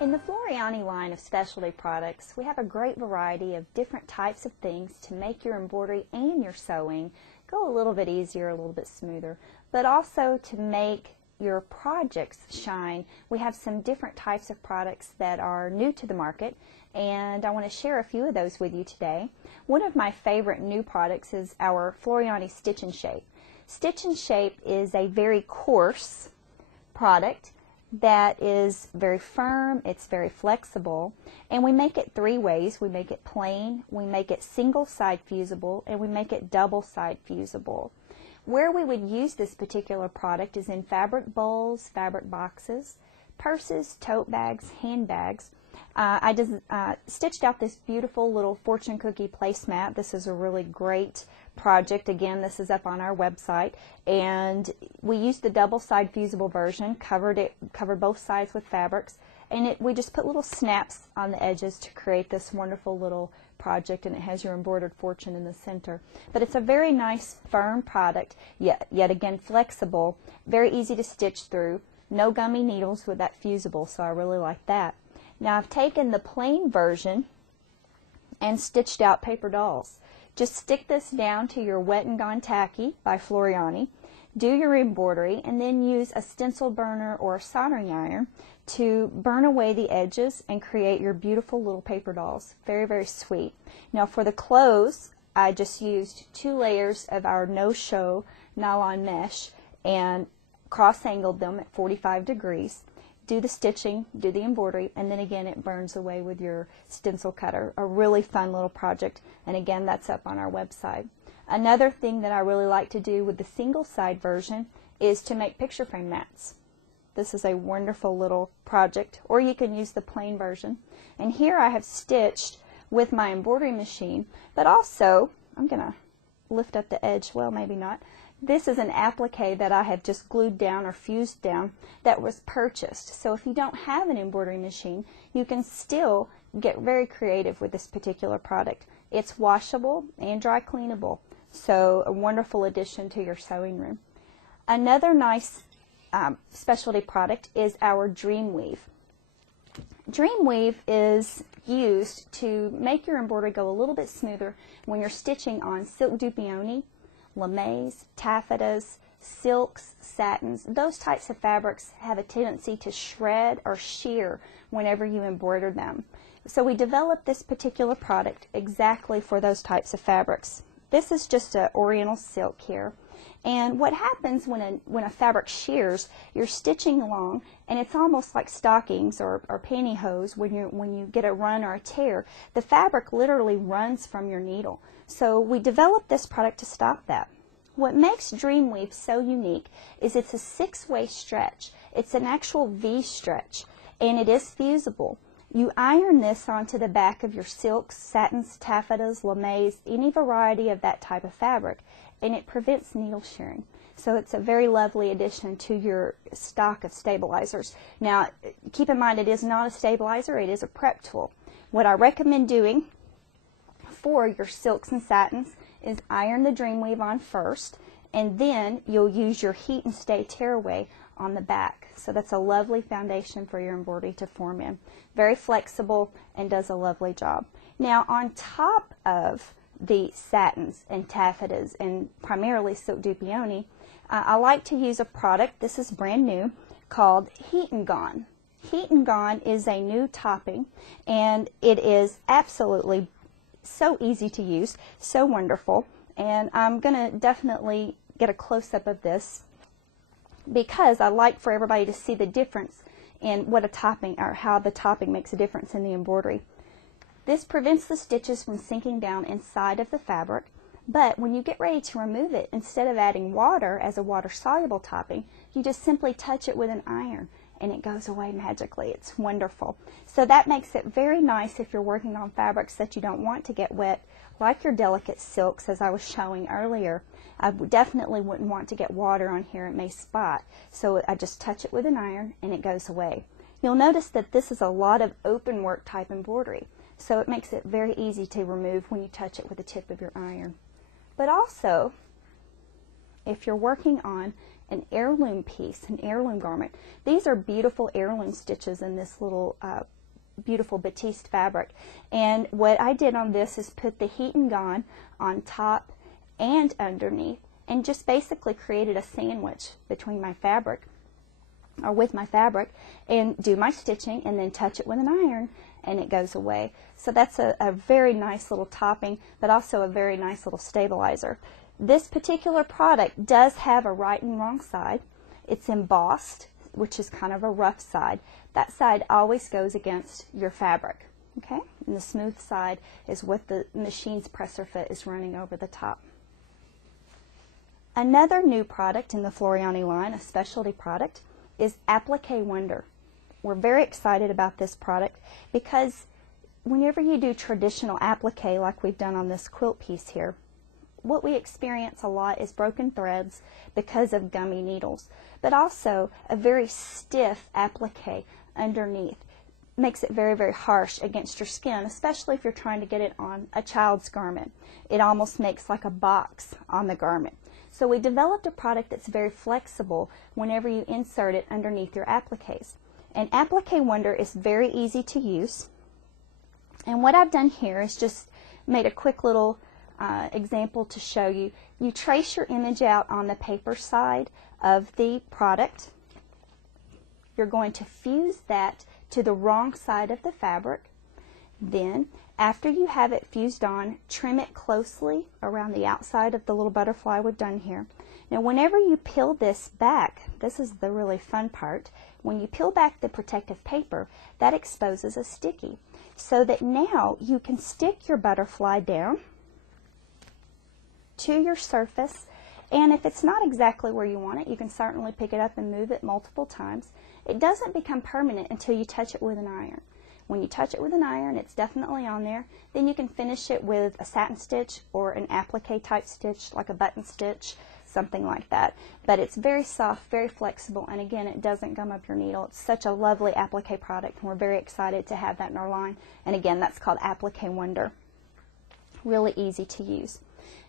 In the Floriani line of specialty products, we have a great variety of different types of things to make your embroidery and your sewing go a little bit easier, a little bit smoother, but also to make your projects shine. We have some different types of products that are new to the market, and I want to share a few of those with you today. One of my favorite new products is our Floriani Stitch and Shape. Stitch and Shape is a very coarse product that is very firm, it's very flexible, and we make it three ways. We make it plain, we make it single side fusible, and we make it double side fusible. Where we would use this particular product is in fabric bowls, fabric boxes, purses, tote bags, handbags. I just stitched out this beautiful little fortune cookie placemat. This is a really great project. Again, this is up on our website, and we used the double side fusible version, covered both sides with fabrics, and we just put little snaps on the edges to create this wonderful little project, and it has your embroidered fortune in the center. But it's a very nice firm product, yet again flexible, very easy to stitch through, no gummy needles with that fusible, so I really like that. Now I've taken the plain version and stitched out paper dolls. Just stick this down to your Wet and Gone Tacky by Floriani, do your embroidery, and then use a stencil burner or a soldering iron to burn away the edges and create your beautiful little paper dolls. Very, very sweet. Now for the clothes, I just used 2 layers of our no-show nylon mesh and cross-angled them at 45 degrees. Do the stitching, do the embroidery, and then again it burns away with your stencil cutter. A really fun little project, and again that's up on our website. Another thing that I really like to do with the single side version is to make picture frame mats. This is a wonderful little project, or you can use the plain version. And here I have stitched with my embroidery machine, but also, I'm going to lift up the edge, well maybe not. This is an applique that I have just glued down or fused down that was purchased. So if you don't have an embroidery machine, you can still get very creative with this particular product. It's washable and dry cleanable, so a wonderful addition to your sewing room. Another nice specialty product is our Dreamweave. Dreamweave is used to make your embroidery go a little bit smoother when you're stitching on silk dupioni, lamaze, taffetas, silks, satins. Those types of fabrics have a tendency to shred or shear whenever you embroider them. So we developed this particular product exactly for those types of fabrics. This is just an oriental silk here. And what happens when a fabric shears, you're stitching along, and it's almost like stockings or pantyhose when you get a run or a tear. The fabric literally runs from your needle. So we developed this product to stop that. What makes Dreamweave so unique is it's a 6-way stretch. It's an actual V stretch, and it is fusible. You iron this onto the back of your silks, satins, taffetas, lamaze, any variety of that type of fabric, and it prevents needle shearing. So it's a very lovely addition to your stock of stabilizers. Now, keep in mind it is not a stabilizer, it is a prep tool. What I recommend doing for your silks and satins is iron the Dreamweave on first, and then you'll use your Heat and Stay tearaway on the back. So that's a lovely foundation for your embroidery to form in. Very flexible and does a lovely job. Now on top of the satins and taffetas and primarily silk dupioni, I like to use a product, this is brand new, called Heat and Gone. Heat and Gone is a new topping, and it is absolutely so easy to use, so wonderful, and I'm going to definitely get a close-up of this because I like for everybody to see the difference in what a topping, or how the topping makes a difference in the embroidery. This prevents the stitches from sinking down inside of the fabric, but when you get ready to remove it, instead of adding water as a water-soluble topping, you just simply touch it with an iron and it goes away magically. It's wonderful. So that makes it very nice if you're working on fabrics that you don't want to get wet, like your delicate silks as I was showing earlier. I definitely wouldn't want to get water on here, it may spot. So I just touch it with an iron and it goes away. You'll notice that this is a lot of open work type embroidery, so it makes it very easy to remove when you touch it with the tip of your iron. But also, if you're working on an heirloom piece, an heirloom garment, these are beautiful heirloom stitches in this little beautiful batiste fabric. And what I did on this is put the Heat and Gone on top and underneath, and just basically created a sandwich between my fabric, or with my fabric, and do my stitching and then touch it with an iron and it goes away. So that's a very nice little topping, but also a very nice little stabilizer. This particular product does have a right and wrong side. It's embossed, which is kind of a rough side. That side always goes against your fabric, okay? And the smooth side is what the machine's presser foot is running over the top. Another new product in the Floriani line, a specialty product, is Applique Wonder. We're very excited about this product because whenever you do traditional applique like we've done on this quilt piece here, what we experience a lot is broken threads because of gummy needles, but also a very stiff applique underneath makes it very, very harsh against your skin, especially if you're trying to get it on a child's garment. It almost makes like a box on the garment. So we developed a product that's very flexible whenever you insert it underneath your appliques. And Applique Wonder is very easy to use. And what I've done here is just made a quick little example to show you. You trace your image out on the paper side of the product. You're going to fuse that to the wrong side of the fabric. Then, after you have it fused on, trim it closely around the outside of the little butterfly we've done here. Now, whenever you peel this back, this is the really fun part, when you peel back the protective paper, that exposes a sticky, so that now you can stick your butterfly down to your surface, and if it's not exactly where you want it, you can certainly pick it up and move it multiple times. It doesn't become permanent until you touch it with an iron. When you touch it with an iron, it's definitely on there. Then you can finish it with a satin stitch or an applique type stitch, like a button stitch, something like that. But it's very soft, very flexible, and again, it doesn't gum up your needle. It's such a lovely applique product, and we're very excited to have that in our line. And again, that's called Applique Wonder. Really easy to use.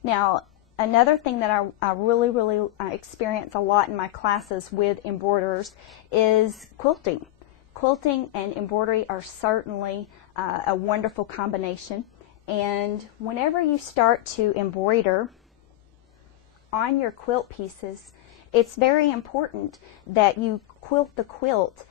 Now, another thing that I really experience a lot in my classes with embroiderers is quilting. Quilting and embroidery are certainly a wonderful combination, and whenever you start to embroider on your quilt pieces, it's very important that you quilt the quilt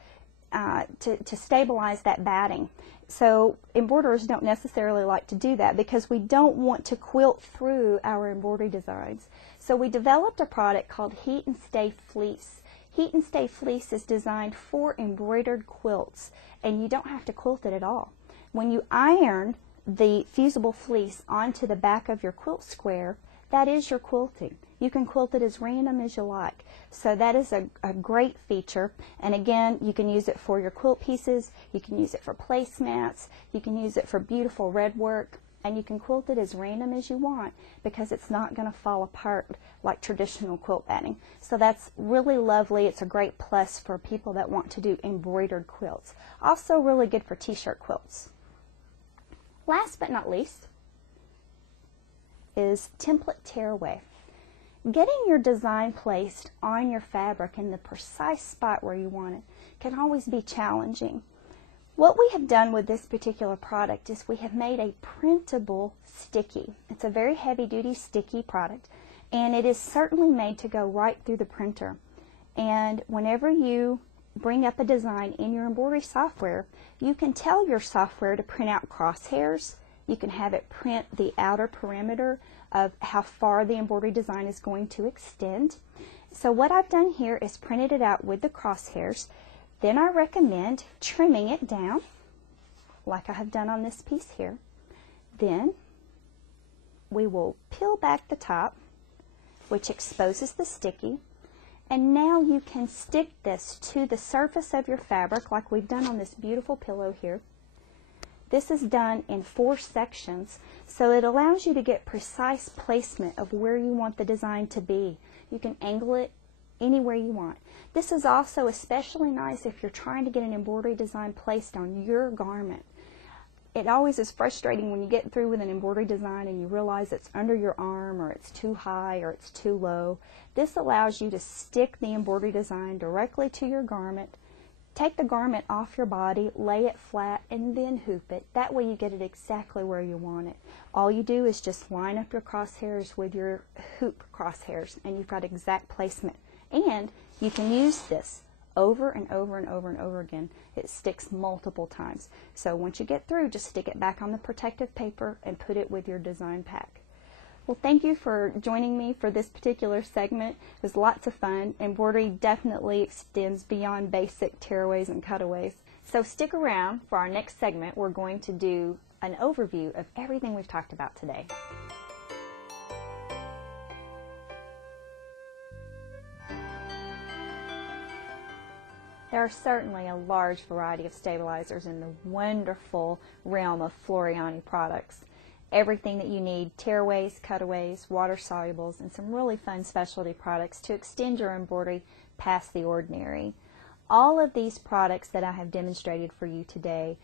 to stabilize that batting. So embroiderers don't necessarily like to do that because we don't want to quilt through our embroidery designs. So we developed a product called Heat and Stay Fleece. Heat and Stay Fleece is designed for embroidered quilts, and you don't have to quilt it at all. When you iron the fusible fleece onto the back of your quilt square, that is your quilting. You can quilt it as random as you like. So that is a great feature, and again, you can use it for your quilt pieces, you can use it for placemats, you can use it for beautiful red work, and you can quilt it as random as you want because it's not going to fall apart like traditional quilt batting. So that's really lovely. It's a great plus for people that want to do embroidered quilts. Also really good for t-shirt quilts. Last but not least is template tearaway. Getting your design placed on your fabric in the precise spot where you want it can always be challenging. What we have done with this particular product is we have made a printable sticky. It's a very heavy-duty sticky product, and it is certainly made to go right through the printer. And whenever you bring up a design in your embroidery software, you can tell your software to print out crosshairs. You can have it print the outer perimeter of how far the embroidery design is going to extend. So what I've done here is printed it out with the crosshairs. Then I recommend trimming it down like I have done on this piece here. Then we will peel back the top, which exposes the sticky, and now you can stick this to the surface of your fabric like we've done on this beautiful pillow here. This is done in 4 sections, so it allows you to get precise placement of where you want the design to be. You can angle it anywhere you want. This is also especially nice if you're trying to get an embroidery design placed on your garment. it always is frustrating when you get through with an embroidery design and you realize it's under your arm, or it's too high, or it's too low. This allows you to stick the embroidery design directly to your garment, take the garment off your body, lay it flat, and then hoop it. That way you get it exactly where you want it. All you do is just line up your crosshairs with your hoop crosshairs, and you've got exact placement. And you can use this over and over and over and over again. It sticks multiple times. So once you get through, just stick it back on the protective paper and put it with your design pack. Well, thank you for joining me for this particular segment. It was lots of fun. Embroidery definitely extends beyond basic tearaways and cutaways. So stick around for our next segment. We're going to do an overview of everything we've talked about today. There are certainly a large variety of stabilizers in the wonderful realm of Floriani products. Everything that you need: tearaways, cutaways, water solubles, and some really fun specialty products to extend your embroidery past the ordinary. All of these products that I have demonstrated for you today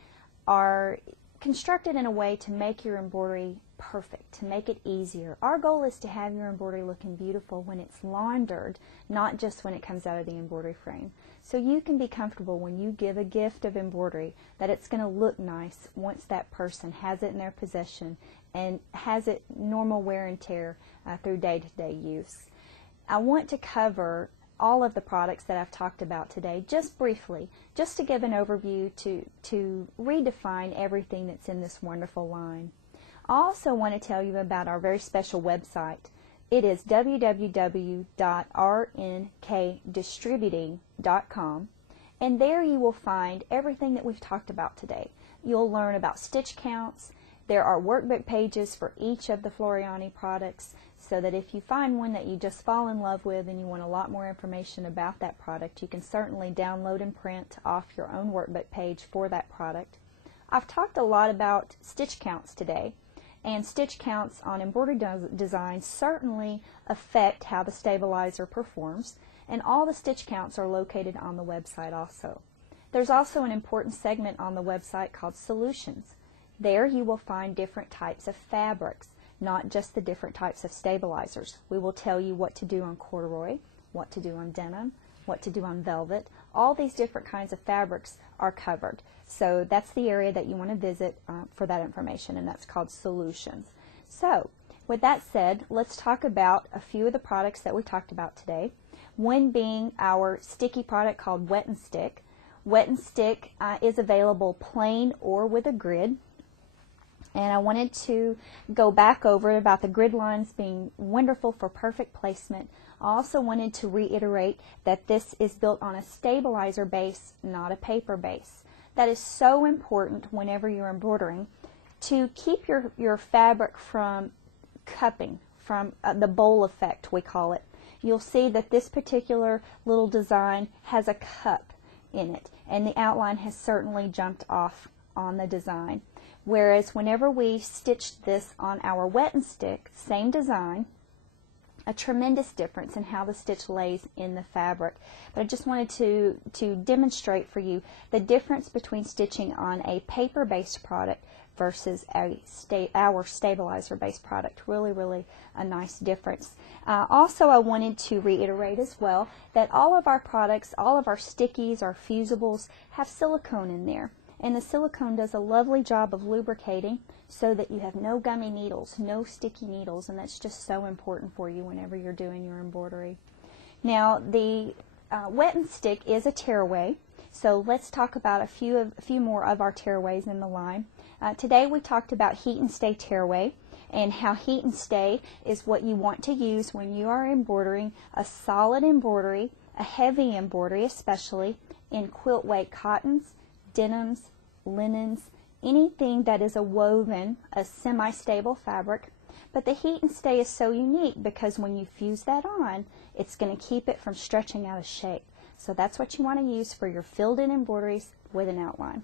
are constructed in a way to make your embroidery perfect, to make it easier. Our goal is to have your embroidery looking beautiful when it's laundered, not just when it comes out of the embroidery frame. So you can be comfortable when you give a gift of embroidery that it's going to look nice once that person has it in their possession and has it normal wear and tear through day-to-day use. I want to cover all of the products that I've talked about today just briefly, just to give an overview to redefine everything that's in this wonderful line. I also want to tell you about our very special website. It is www.rnkdistributing.com, and there you will find everything that we've talked about today. You'll learn about stitch counts. There are workbook pages for each of the Floriani products, so that if you find one that you just fall in love with and you want a lot more information about that product, you can certainly download and print off your own workbook page for that product. I've talked a lot about stitch counts today. And stitch counts on embroidery designs certainly affect how the stabilizer performs, and all the stitch counts are located on the website also. There's also an important segment on the website called Solutions. There you will find different types of fabrics, not just the different types of stabilizers. We will tell you what to do on corduroy, what to do on denim, what to do on velvet. All these different kinds of fabrics are covered. So that's the area that you want to visit for that information, and that's called Solutions. So with that said, let's talk about a few of the products that we talked about today. One being our sticky product called Wet and Stick. Wet and Stick is available plain or with a grid. And I wanted to go back over it about the grid lines being wonderful for perfect placement. I also wanted to reiterate that this is built on a stabilizer base, not a paper base. That is so important whenever you're embroidering, to keep your fabric from cupping, from the bowl effect, we call it. You'll see that this particular little design has a cup in it, and the outline has certainly jumped off on the design. Whereas whenever we stitched this on our Wet and Stick, same design, a tremendous difference in how the stitch lays in the fabric. But I just wanted to demonstrate for you the difference between stitching on a paper-based product versus our stabilizer-based product. Really a nice difference. Also, I wanted to reiterate as well that all of our products, all of our stickies, our fusibles, have silicone in there. And the silicone does a lovely job of lubricating so that you have no gummy needles, no sticky needles, and that's just so important for you whenever you're doing your embroidery. Now, the Wet and Stick is a tearaway, so let's talk about a few more of our tearaways in the line. Today we talked about Heat and Stay tearaway, and how Heat and Stay is what you want to use when you are embroidering a solid embroidery, a heavy embroidery especially, in quilt weight cottons, denims, linens, anything that is a woven, a semi-stable fabric. But the Heat and Stay is so unique because when you fuse that on, it's going to keep it from stretching out of shape. So that's what you want to use for your filled-in embroideries with an outline.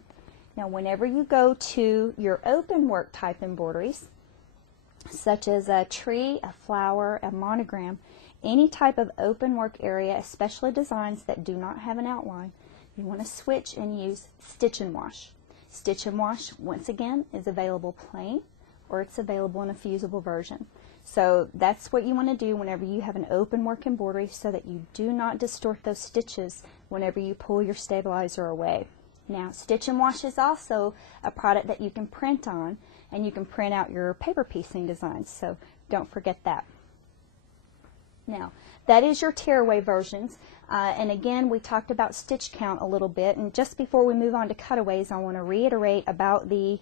Now, whenever you go to your open work type embroideries, such as a tree, a flower, a monogram, any type of open work area, especially designs that do not have an outline, you want to switch and use Stitch and Wash. Stitch and Wash, once again, is available plain, or it's available in a fusible version. So that's what you want to do whenever you have an open work embroidery, so that you do not distort those stitches whenever you pull your stabilizer away. Now, Stitch and Wash is also a product that you can print on, and you can print out your paper piecing designs, so don't forget that. Now, that is your tearaway versions, and again, we talked about stitch count a little bit, and just before we move on to cutaways, I want to reiterate about the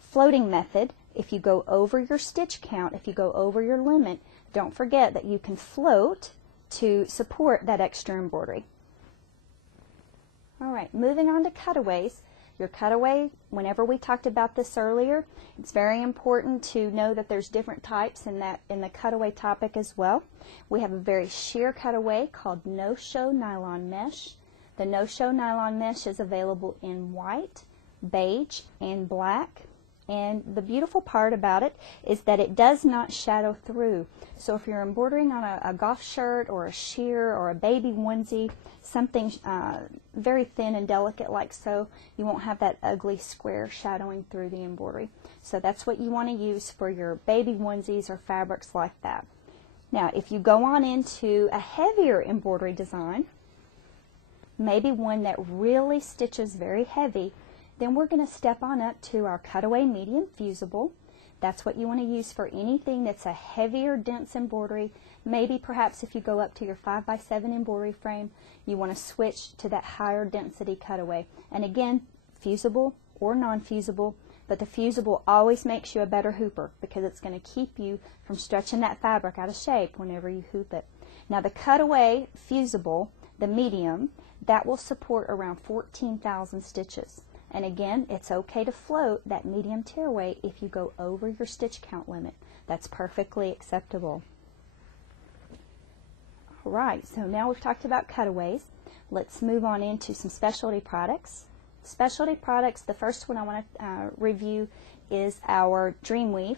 floating method. If you go over your stitch count, if you go over your limit, don't forget that you can float to support that extra embroidery. All right, moving on to cutaways. Your cutaway, whenever we talked about this earlier, it's very important to know that there's different types in the cutaway topic as well. We have a very sheer cutaway called no-show nylon mesh. The no-show nylon mesh is available in white, beige, and black. And the beautiful part about it is that it does not shadow through. So if you're embroidering on a golf shirt or a sheer or a baby onesie, something very thin and delicate like so, you won't have that ugly square shadowing through the embroidery. So that's what you want to use for your baby onesies or fabrics like that. Now, if you go on into a heavier embroidery design, maybe one that really stitches very heavy, then we're going to step on up to our cutaway medium fusible. That's what you want to use for anything that's a heavier, dense embroidery. Maybe perhaps if you go up to your 5x7 embroidery frame, you want to switch to that higher density cutaway. And again, fusible or non-fusible, but the fusible always makes you a better hooper because it's going to keep you from stretching that fabric out of shape whenever you hoop it. Now the cutaway fusible, the medium, that will support around 14,000 stitches. And again, it's okay to float that medium tearaway if you go over your stitch count limit. That's perfectly acceptable. All right, so now we've talked about cutaways. Let's move on into some specialty products. Specialty products, the first one I want to review is our Dreamweave.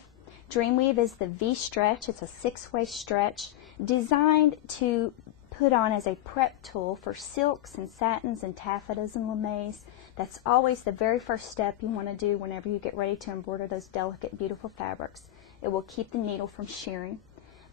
Dreamweave is the V-stretch. It's a 6-way stretch designed to put on as a prep tool for silks and satins and taffetas and lamaze. That's always the very first step you want to do whenever you get ready to embroider those delicate, beautiful fabrics. It will keep the needle from shearing.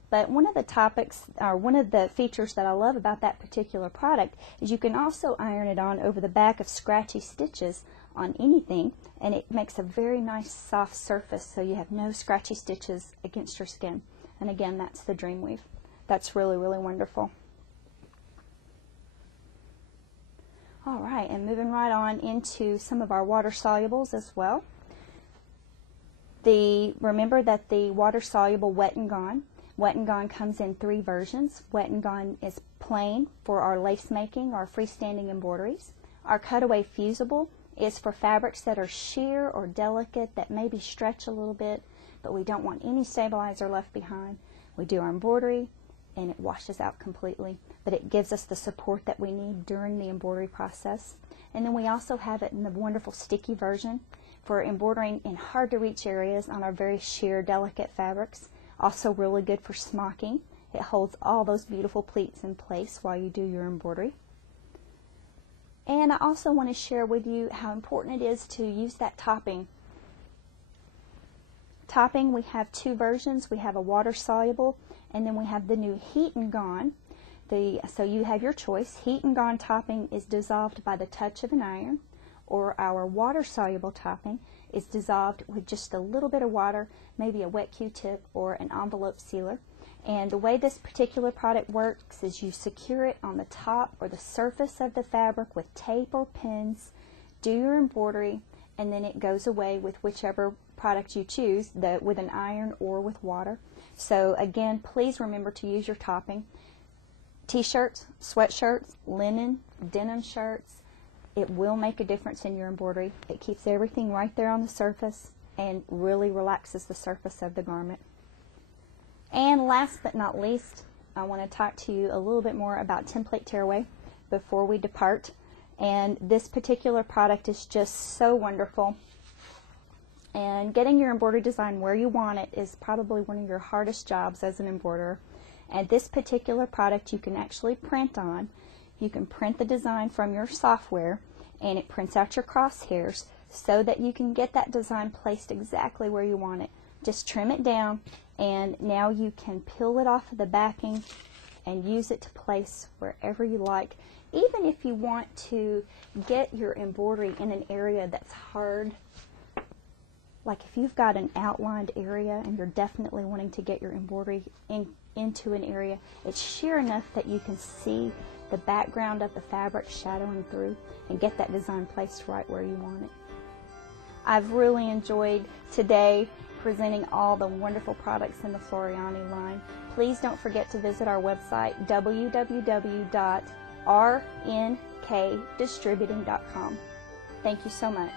But one of the topics, or one of the features that I love about that particular product is you can also iron it on over the back of scratchy stitches on anything, and it makes a very nice soft surface so you have no scratchy stitches against your skin. And again, that's the Dreamweave. That's really, really wonderful. All right, and moving right on into some of our water solubles as well. Remember that the water soluble Wet and Gone. Wet and Gone comes in 3 versions. Wet and Gone is plain for our lace making or freestanding embroideries. Our cutaway fusible is for fabrics that are sheer or delicate that maybe stretch a little bit, but we don't want any stabilizer left behind. We do our embroidery and it washes out completely, but it gives us the support that we need during the embroidery process. And then we also have it in the wonderful sticky version for embroidering in hard to reach areas on our very sheer, delicate fabrics. Also really good for smocking. It holds all those beautiful pleats in place while you do your embroidery. And I also want to share with you how important it is to use that topping. Topping, we have 2 versions. We have a water soluble, and then we have the new Heat and Gone. So you have your choice. Heat and Gone topping is dissolved by the touch of an iron, or our water soluble topping is dissolved with just a little bit of water, maybe a wet Q-tip or an envelope sealer. And the way this particular product works is you secure it on the top or the surface of the fabric with tape or pins, do your embroidery, and then it goes away with whichever product you choose, with an iron or with water. So again, please remember to use your topping. T-shirts, sweatshirts, linen, denim shirts, it will make a difference in your embroidery. It keeps everything right there on the surface and really relaxes the surface of the garment. And last but not least, I want to talk to you a little bit more about Template Tearaway before we depart. And this particular product is just so wonderful. And getting your embroidery design where you want it is probably one of your hardest jobs as an embroiderer. And this particular product you can actually print on. You can print the design from your software, and it prints out your crosshairs. so that you can get that design placed exactly where you want it. Just trim it down, and now you can peel it off of the backing and use it to place wherever you like. Even if you want to get your embroidery in an area that's hard, like if you've got an outlined area and you're definitely wanting to get your embroidery into an area, it's sheer enough that you can see the background of the fabric shadowing through and get that design placed right where you want it. I've really enjoyed today presenting all the wonderful products in the Floriani line. Please don't forget to visit our website, www.rnkdistributing.com. Thank you so much.